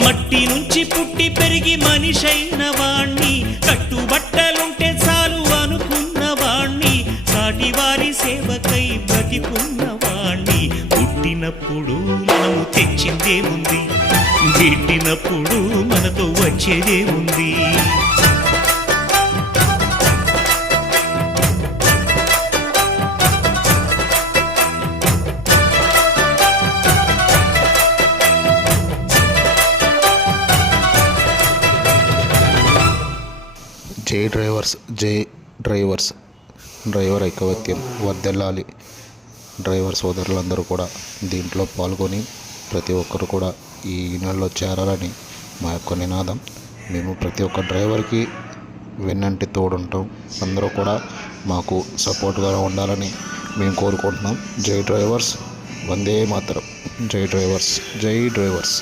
మట్టి నుంచి పుట్టి పెరిగి మనిషైన వాణ్ణి, కట్టుబట్టలుంటే చాలు అనుకున్న వాణ్ణి, సాటి వారి సేవకై బ్రతికున్న వాణ్ణి. పుట్టినప్పుడు మనము తెచ్చిందే ఉంది, గిట్టినప్పుడు మనతో వచ్చేదే ఉంది. జై డ్రైవర్స్, జై డ్రైవర్స్. డ్రైవర్ ఐకమత్యం వర్ధిల్లాలి. డ్రైవర్ సోదరులందరూ కూడా దీంట్లో పాల్గొని ప్రతి ఒక్కరు కూడా ఈ నెలలో చేరాలని మా యొక్క నినాదం. మేము ప్రతి ఒక్క డ్రైవర్కి వెన్నంటి తోడుంటాం. అందరూ కూడా మాకు సపోర్ట్గా ఉండాలని మేము కోరుకుంటున్నాం. జై డ్రైవర్స్, వందే మాతరం. జై డ్రైవర్స్, జై డ్రైవర్స్.